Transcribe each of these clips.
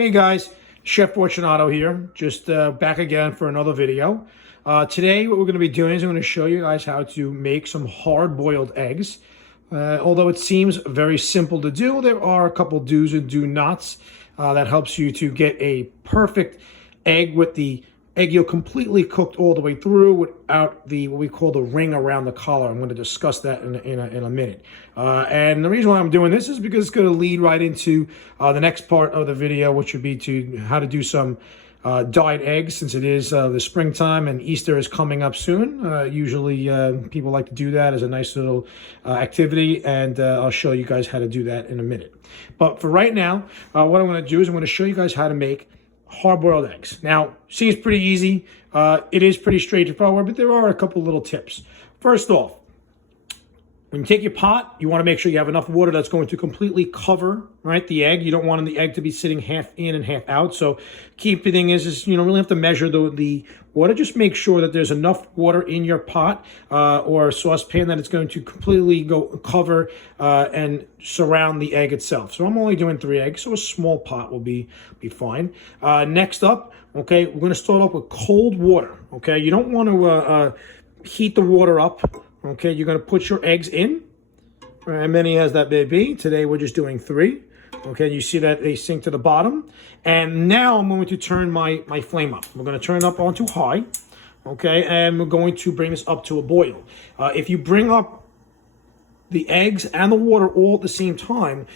Hey guys, Chef Fortunato here, just back again for another video. Today what we're going to be doing is I'm going to show you guys how to make some hard-boiled eggs. Although it seems very simple to do, there are a couple do's and do nots that helps you to get a perfect egg with the egg yolk completely cooked all the way through without the what we call the ring around the collar. I'm going to discuss that in a minute. And the reason why I'm doing this is because it's going to lead right into the next part of the video, which would be to how to do some dyed eggs, since it is the springtime and Easter is coming up soon. Usually people like to do that as a nice little activity, and I'll show you guys how to do that in a minute. But for right now, what I'm going to do is I'm going to show you guys how to make hard-boiled eggs. Now, seems pretty easy. It is pretty straightforward, but there are a couple little tips. First off, when you take your pot, you want to make sure you have enough water that's going to completely cover, right, the egg. You don't want the egg to be sitting half in and half out. So key thing is you don't really have to measure the water. Just make sure that there's enough water in your pot or saucepan that it's going to completely cover and surround the egg itself. So I'm only doing 3 eggs, so a small pot will be fine. Next up, okay, we're going to start off with cold water. Okay, you don't want to heat the water up. Okay, you're going to put your eggs in, as many as that may be. Today we're just doing 3. Okay, you see that they sink to the bottom. And now I'm going to turn my flame up. We're going to turn it up onto high. Okay, and we're going to bring this up to a boil. If you bring up the eggs and the water all at the same time,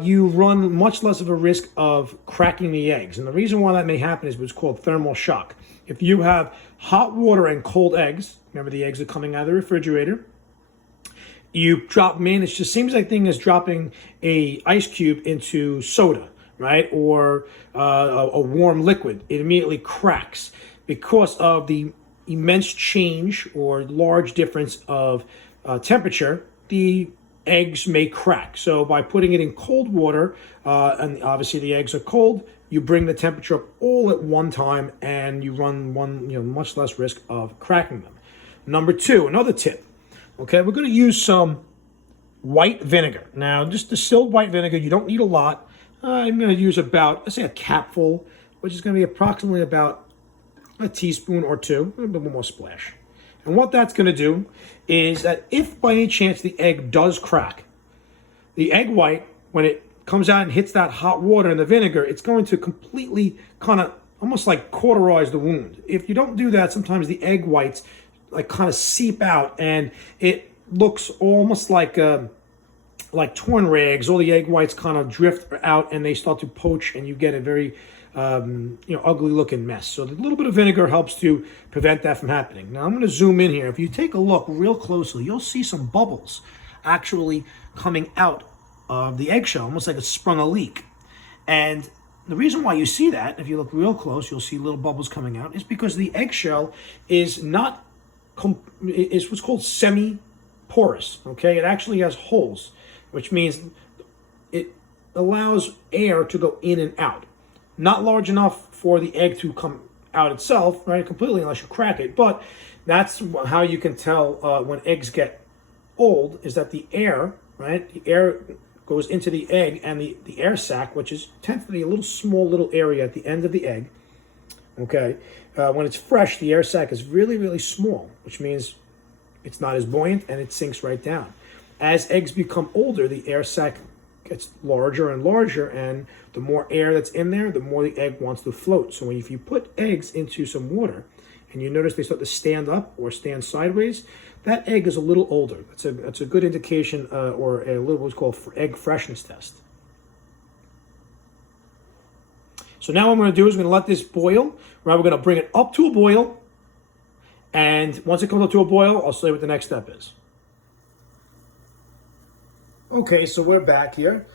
you run much less of a risk of cracking the eggs. And the reason why that may happen is what's called thermal shock. If you have hot water and cold eggs, remember the eggs are coming out of the refrigerator, you drop them in, it's just same exact thing as dropping a ice cube into soda, right? Or a warm liquid. It immediately cracks because of the immense change or large difference of temperature. The eggs may crack. So by putting it in cold water, and obviously the eggs are cold, you bring the temperature up all at one time, and you run much less risk of cracking them. Number 2, another tip. Okay, we're going to use some white vinegar. Now, just distilled white vinegar, you don't need a lot. I'm going to use about, let's say, a capful, which is going to be approximately about a teaspoon or 2, a bit more splash. And what that's going to do is that if by any chance the egg does crack, the egg white, when it comes out and hits that hot water and the vinegar, it's going to completely kind of almost like cauterize the wound. If you don't do that, sometimes the egg whites like kind of seep out and it looks almost like torn rags. All the egg whites kind of drift out and they start to poach, and you get a very ugly looking mess. So a little bit of vinegar helps to prevent that from happening. Now I'm going to zoom in here. If you take a look real closely, you'll see some bubbles actually coming out of the eggshell, almost like it sprung a leak. And the reason why you see that, if you look real close, you'll see little bubbles coming out, is because the eggshell is is what's called semi-porous. Okay, it actually has holes, which means it allows air to go in and out. Not large enough for the egg to come out itself, right, completely, unless you crack it. But that's how you can tell when eggs get old, is that the air, right, the air goes into the egg, and the air sac, which tends to be a little small little area at the end of the egg, okay, when it's fresh, the air sac is really, really small, which means it's not as buoyant and it sinks right down. As eggs become older, the air sac gets larger and larger, and the more air that's in there, the more the egg wants to float. So if you put eggs into some water and you notice they start to stand up or stand sideways, that egg is a little older. That's a good indication, or a little what's called egg freshness test. So now what I'm going to do is I'm going to let this boil. Right, we're going to bring it up to a boil, and once it comes up to a boil, I'll show you what the next step is. Okay, so we're back here.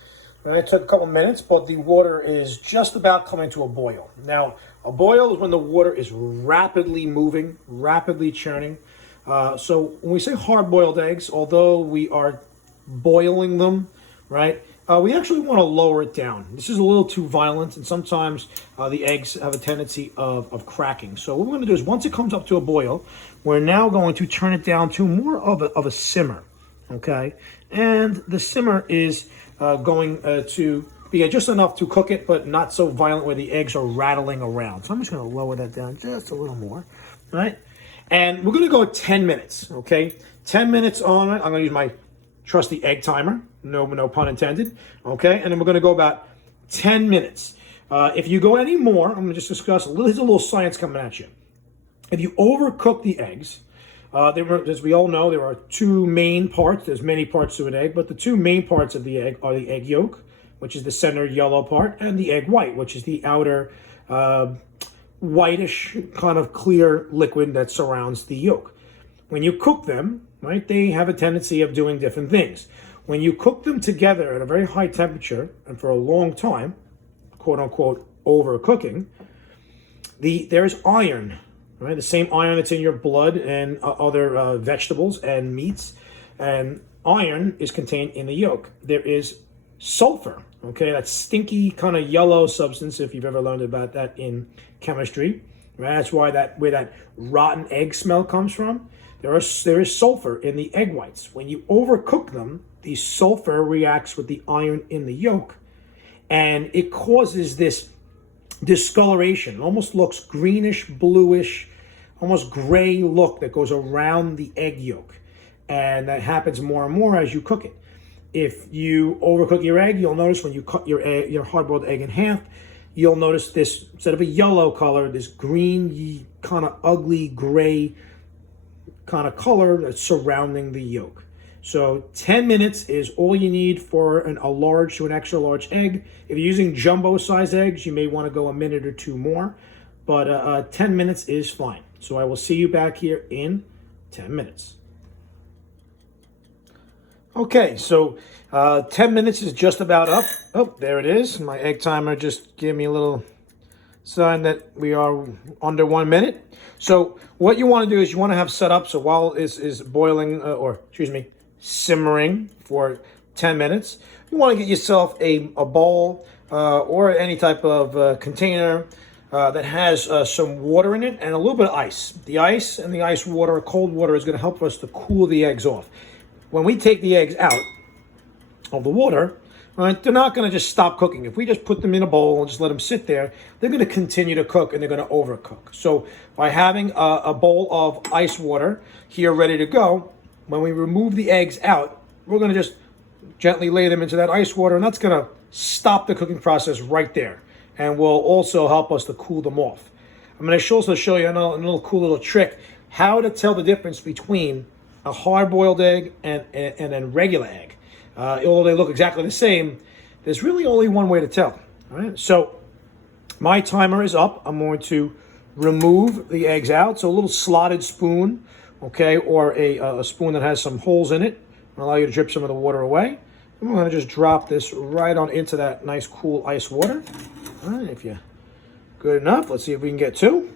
It took a couple minutes, but the water is just about coming to a boil. Now, a boil is when the water is rapidly moving, rapidly churning. So when we say hard-boiled eggs, although we are boiling them, right, we actually want to lower it down. This is a little too violent, and sometimes the eggs have a tendency of cracking. So what we're going to do is, once it comes up to a boil, we're now going to turn it down to more of a simmer, okay? And the simmer is going to But yeah, just enough to cook it, but not so violent where the eggs are rattling around. So I'm just going to lower that down just a little more, right? And we're going to go 10 minutes, okay? 10 minutes on it. I'm going to use my trusty egg timer, no pun intended, okay? And then we're going to go about 10 minutes. If you go any more, I'm going to just discuss here's a little science coming at you. If you overcook the eggs, as we all know, there are two main parts. There's many parts to an egg, but the two main parts of the egg are the egg yolk, which is the center yellow part, and the egg white, which is the outer whitish kind of clear liquid that surrounds the yolk. When you cook them, right, they have a tendency of doing different things. When you cook them together at a very high temperature and for a long time, quote unquote overcooking, there's iron, right? The same iron that's in your blood and other vegetables and meats, and iron is contained in the yolk. There is sulfur, okay, that stinky kind of yellow substance, if you've ever learned about that in chemistry, right? That's why where that rotten egg smell comes from. There is sulfur in the egg whites. When you overcook them, the sulfur reacts with the iron in the yolk, and it causes this discoloration. It almost looks greenish, bluish, almost gray look that goes around the egg yolk, and that happens more and more as you cook it. If you overcook your egg, you'll notice when you cut your hard-boiled egg in half, you'll notice this, instead of a yellow color, this green, kind of ugly gray kind of color that's surrounding the yolk. So 10 minutes is all you need for a large to an extra large egg. If you're using jumbo size eggs, you may want to go a minute or two more, but 10 minutes is fine. So I will see you back here in 10 minutes. Okay, so 10 minutes is just about up. Oh, there it is. My egg timer just gave me a little sign that we are under 1 minute. So what you want to do is you want to have set up so while it is boiling, simmering for 10 minutes, you want to get yourself a bowl or any type of container that has some water in it and a little bit of ice. The ice and the ice water, cold water, is going to help us to cool the eggs off. When we take the eggs out of the water, right, they're not going to just stop cooking. If we just put them in a bowl and just let them sit there, they're going to continue to cook and they're going to overcook. So by having a bowl of ice water here ready to go, when we remove the eggs out, we're going to just gently lay them into that ice water, and that's going to stop the cooking process right there and will also help us to cool them off. I'm going to also show you a little cool little trick, how to tell the difference between a hard-boiled egg and a regular egg. Although they look exactly the same, there's really only one way to tell. All right, so my timer is up. I'm going to remove the eggs out. So a little slotted spoon, okay, or a spoon that has some holes in it, will allow you to drip some of the water away. And we're going to just drop this right on into that nice cool ice water. All right, if you're good enough, let's see if we can get two.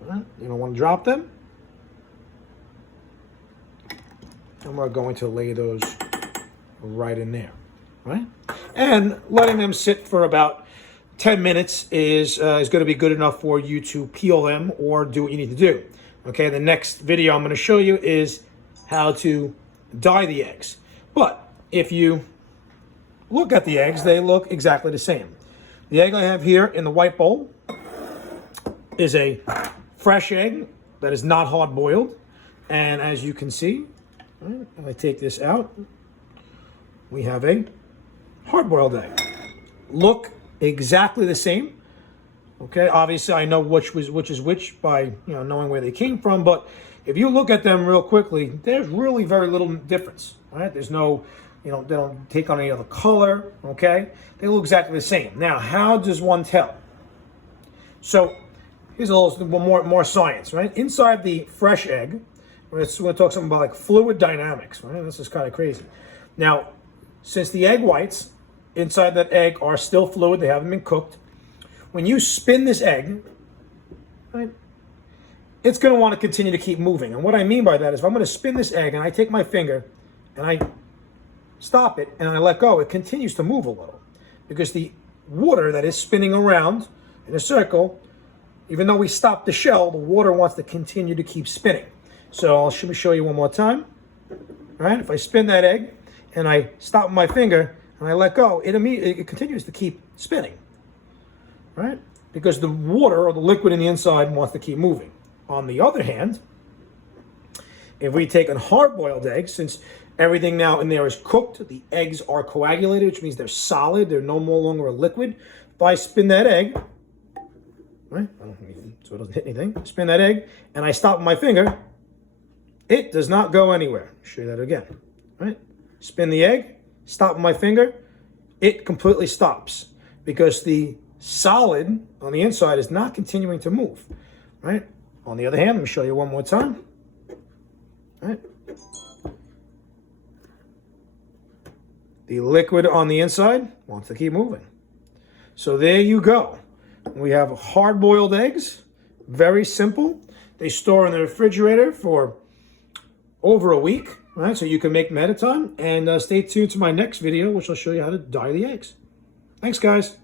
All right, you don't want to drop them. And we're going to lay those right in there, right? And letting them sit for about 10 minutes is going to be good enough for you to peel them or do what you need to do. Okay, the next video I'm going to show you is how to dye the eggs. But if you look at the eggs, they look exactly the same. The egg I have here in the white bowl is a fresh egg that is not hard boiled. And as you can see, if I take this out, we have a hard-boiled egg. Look exactly the same. Okay, obviously I know which is which by knowing where they came from, but if you look at them real quickly, there's really very little difference. Right? There's no, they don't take on any other color. Okay, they look exactly the same. Now, how does one tell? So here's a little more science. Right, inside the fresh egg, we're going to talk something about like fluid dynamics. Right, this is kind of crazy. Now, since the egg whites inside that egg are still fluid, they haven't been cooked. When you spin this egg, right, it's going to want to continue to keep moving. And what I mean by that is if I'm going to spin this egg and I take my finger and I stop it and I let go, it continues to move a little. Because the water that is spinning around in a circle, even though we stop the shell, the water wants to continue to keep spinning. So let me show you one more time. All right, if I spin that egg and I stop with my finger, and I let go, it continues to keep spinning, right? Because the water or the liquid in the inside wants to keep moving. On the other hand, if we take a hard-boiled egg, since everything now in there is cooked, the eggs are coagulated, which means they're solid, they're no more longer a liquid. If I spin that egg, right, so it doesn't hit anything, spin that egg, and I stop with my finger, it does not go anywhere. Show you that again, right? Spin the egg, stop with my finger, it completely stops because the solid on the inside is not continuing to move, right? On the other hand, let me show you one more time. Right. The liquid on the inside wants to keep moving. So there you go. We have hard-boiled eggs. Very simple. They store in the refrigerator for over a week, right? So you can make them ahead of time. And stay tuned to my next video, which will show you how to dye the eggs. Thanks, guys.